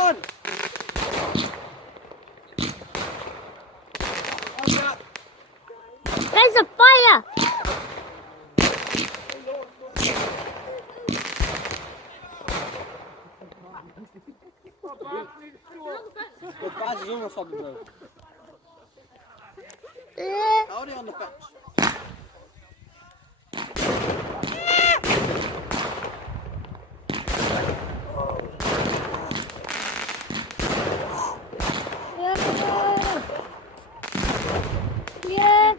on! There's a fire! The badge is almost on the road. How are they on the fence? Yeah.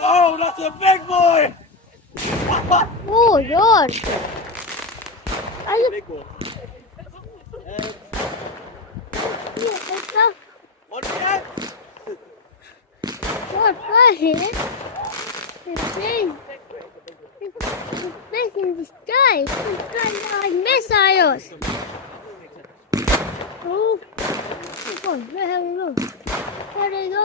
Oh, that's a big boy! Oh, Lord. Are you? Big one. What is that? What fire? It's big. It's big in the sky. It's like missiles. Oh, where have we go? Where do they go?